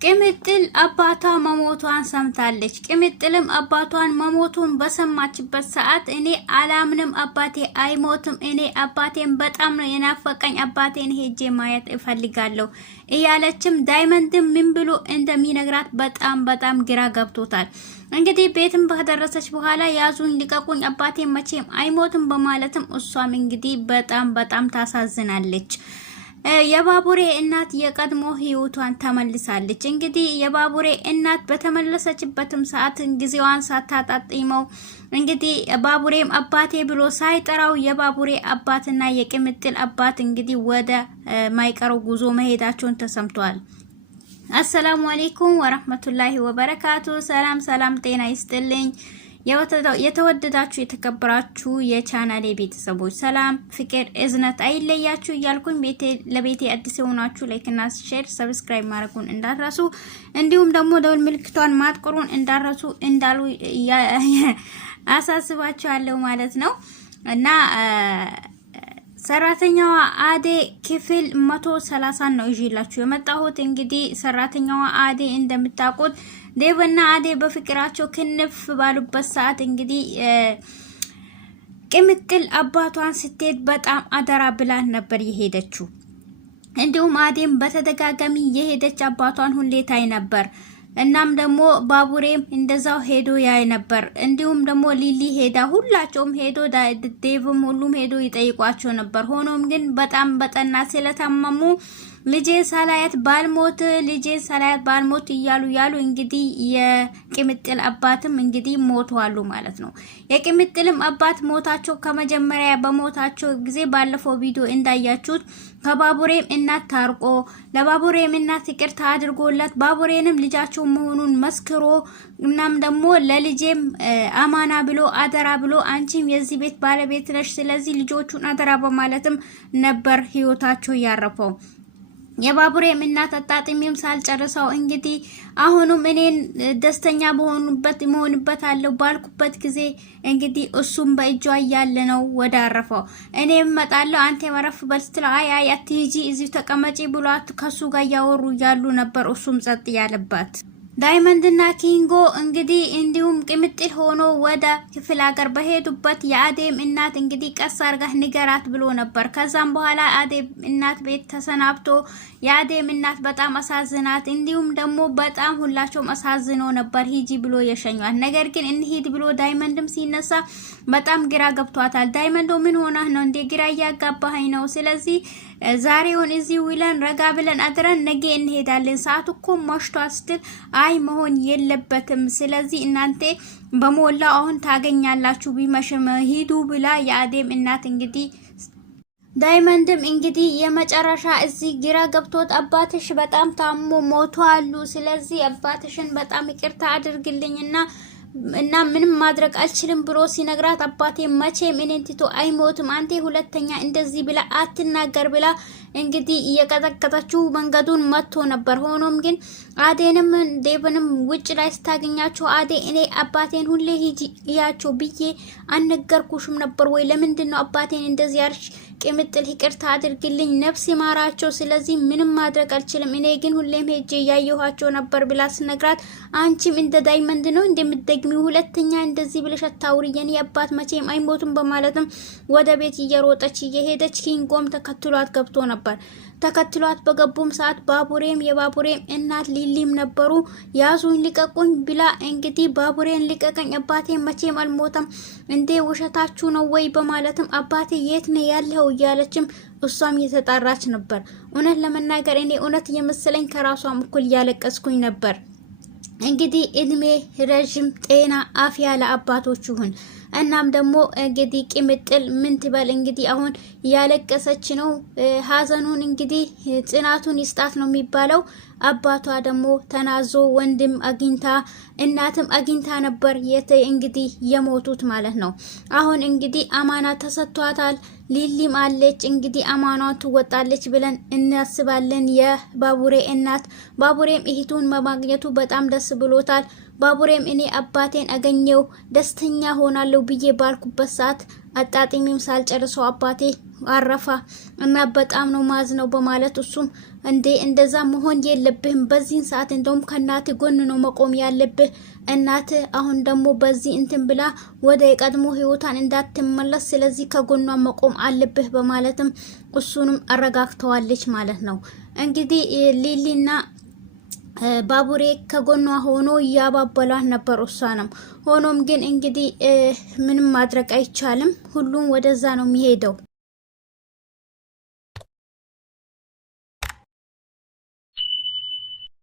ቅምጥል አባቷ መሞቷን ሰምታለች። ቅምጥልም አባቷን መሞቱን በሰማችበት ሰዓት እኔ አላምንም፣ አባቴ አይሞትም፣ እኔ አባቴን በጣም ነው የናፈቀኝ፣ አባቴን ሄጄ ማየት እፈልጋለሁ እያለችም ዳይመንድም ምን ብሎ እንደሚነግራት በጣም ግራ ገብቶታል። እንግዲህ ቤትም በደረሰች በኋላ ያዙኝ ልቀቁኝ፣ አባቴን መቼም አይሞትም በማለትም እሷም እንግዲህ በጣም ታሳዝናለች። የባቡሬ እናት የቀድሞ ህይወቷን ተመልሳለች። እንግዲህ የባቡሬ እናት በተመለሰችበትም ሰዓት ጊዜዋን ሳታጣጥመው እንግዲህ ባቡሬም አባቴ ብሎ ሳይጠራው የባቡሬ አባትና የቅምጥል አባት እንግዲህ ወደ ማይቀረው ጉዞ መሄዳቸውን ተሰምቷል። አሰላሙ አለይኩም ወራህመቱላሂ ወበረካቱ። ሰላም ጤና ይስጥልኝ። የተወደዳችሁ የተከበራችሁ የቻናሌ ቤተሰቦች ሰላም ፍቅር እዝነት አይለያችሁ እያልኩኝ ለቤቴ አዲስ የሆናችሁ ላይክና ሼር ሰብስክራይብ ማድረጉን እንዳትረሱ፣ እንዲሁም ደግሞ ደውል ምልክቷን ማጥቆሩን እንዳትረሱ እንዳሉ አሳስባችኋለሁ ማለት ነው። እና ሰራተኛዋ አዴ ክፍል 130 ነው ይዤላችሁ የመጣሁት። እንግዲህ ሰራተኛዋ አዴ እንደምታውቁት ዴቭና አዴ በፍቅራቸው ክንፍ ባሉበት ሰዓት እንግዲህ ቅምጥል አባቷን ስትሄድ በጣም አደራ ብላን ነበር የሄደችው። እንዲሁም አዴም በተደጋጋሚ የሄደች አባቷን ሁሌ ታይ ነበር። እናም ደግሞ ባቡሬም እንደዛው ሄዶ ያይ ነበር። እንዲሁም ደግሞ ሊሊ ሄዳ ሁላቸውም ሄዶ ዴቭም ሁሉም ሄዶ ይጠይቋቸው ነበር። ሆኖም ግን በጣም በጠና ስለታመሙ ልጄ ሳላያት ባልሞት እያሉ እንግዲህ የቅምጥል አባትም እንግዲህ ሞተዋሉ ማለት ነው። የቅምጥልም አባት ሞታቸው ከመጀመሪያ በሞታቸው ጊዜ ባለፈው ቪዲዮ እንዳያችሁት ከባቡሬም እናት ታርቆ ለባቡሬም እናት ይቅርታ አድርጎላት ባቡሬንም ልጃቸው መሆኑን መስክሮ እናም ደግሞ ለልጄም አማና ብሎ አደራ ብሎ አንቺም የዚህ ቤት ባለቤት ነሽ፣ ስለዚህ ልጆቹን አደራ በማለትም ነበር ህይወታቸው ያረፈው። የባቡሬም እናት አጣጥሜም ሳልጨርሰው እንግዲህ አሁንም እኔን ደስተኛ መሆንበት አለው ባልኩበት ጊዜ እንግዲህ እሱም በእጇ ያለ ነው ወደ አረፈው። እኔም መጣለው አንተ መረፍ በልስትለው አይ አትሂጂ እዚሁ ተቀመጪ ብሏት ከሱ ጋር ያወሩ ያሉ ነበር። እሱም ጸጥ ያለባት ዳይመንድና ኪንጎ እንግዲህ እንዲሁም ቅምጥል ሆኖ ወደ ክፍለ ሀገር በሄዱበት የአዴም እናት እንግዲህ ቀስ አርጋህ ንገራት ብሎ ነበር። ከዛም በኋላ አዴም እናት ቤት ተሰናብቶ የአዴም እናት በጣም አሳዝናት፣ እንዲሁም ደግሞ በጣም ሁላቸውም አሳዝኖ ነበር ሂጂ ብሎ የሸኟት። ነገር ግን እንሂድ ብሎ ዳይመንድም ሲነሳ በጣም ግራ ገብቷታል። ዳይመንዶ ምን ሆነህ ነው እንዴ? ግራ እያጋባኸኝ ነው። ስለዚህ ዛሬውን እዚህ ውለን ረጋ ብለን አድረን ነገ እንሄዳለን፣ ሰዓቱ እኮ መሽቷል ስትል አይ መሆን የለበትም፣ ስለዚህ እናንተ በሞላ አሁን ታገኛላችሁ ቢመሽም ሂዱ ብላ የአዴም እናት እንግዲህ ዳይመንድም እንግዲህ የመጨረሻ እዚህ ግራ ገብቶት አባትሽ በጣም ታሞ ሞቷሉ፣ ስለዚህ አባትሽን በጣም ይቅርታ አድርግልኝና ምንም ማድረግ አልችልም ብሎ ሲነግራት አባቴ መቼም እኔን ትቶ አይሞትም፣ አንተ ሁለተኛ እንደዚህ ብላ አትናገር ብላ እንግዲህ እየቀጠቀጠችው መንገዱን መጥቶ ነበር። ሆኖም ግን አዴንም ዴቭንም ውጭ ላይ ስታገኛቸው አዴ እኔ አባቴን ሁሌ ሂጂ ያቸው ብዬ አነገርኩሽም ነበር ወይ? ለምንድን ነው አባቴን እንደዚህ ያልሽ? ቅምጥል ይቅርታ አድርግልኝ፣ ነፍስ ይማራቸው፣ ስለዚህ ምንም ማድረግ አልችልም፣ እኔ ግን ሁሌም ሄጄ ያየኋቸው ነበር ብላ ስነግራት አንቺም እንደ ዳይመንድ ነው እንደምትደግሚው፣ ሁለተኛ እንደዚህ ብለሽ አታውሪ፣ የኔ አባት መቼም አይሞቱም በማለትም ወደ ቤት እየሮጠች እየሄደች ኪንጎም ተከትሏት ገብቶ ነበር። ተከትሏት በገቡም ሰዓት ባቡሬም የባቡሬም እናት ሊሊም ነበሩ። ያዙኝ ልቀቁኝ ብላ እንግዲህ ባቡሬን ልቀቀኝ፣ አባቴ መቼም አልሞተም እንዴ ውሸታችሁ ነው ወይ በማለትም አባቴ የት ነው ያለው እያለችም እሷም እየተጣራች ነበር። እውነት ለመናገር እኔ እውነት የመሰለኝ ከራሷም እኩል እያለቀስኩኝ ነበር። እንግዲህ እድሜ ረጅም ጤና አፍያ ለአባቶች ይሁን። እናም ደግሞ እንግዲህ ቅምጥል ምን ትበል እንግዲህ አሁን ያለቀሰች ነው። ሀዘኑን እንግዲህ ጽናቱን ይስጣት ነው የሚባለው። አባቷ ደግሞ ተናዞ ወንድም አግኝታ እናትም አግኝታ ነበር እንግዲህ የሞቱት ማለት ነው። አሁን እንግዲህ አማና ተሰጥቷታል። ሊሊም አለች እንግዲህ አማናውን ትወጣለች ብለን እናስባለን። የባቡሬ እናት ባቡሬም እህቱን በማግኘቱ በጣም ደስ ብሎታል። ባቡሬም እኔ አባቴን አገኘው ደስተኛ ሆናለሁ ብዬ ባልኩበት ሰዓት አጣጥሚም ሳልጨርሰው አባቴ አረፋ እና በጣም ነው ማዝነው በማለት እሱም እንዴ እንደዛ መሆን የለብህም። በዚህ ሰዓት እንደውም ከእናት ጎን ነው መቆም ያለብህ። እናት አሁን ደግሞ በዚህ እንትን ብላ ወደ የቀድሞ ህይወቷን እንዳትመለስ፣ ስለዚህ ከጎኗ መቆም አለብህ በማለትም እሱንም አረጋግተዋለች ማለት ነው። እንግዲህ ሊሊና ባቡሬ ከጎኗ ሆኖ እያባበሏት ነበር እሷንም። ሆኖም ግን እንግዲህ ምንም ማድረግ አይቻልም። ሁሉም ወደዛ ነው የሚሄደው።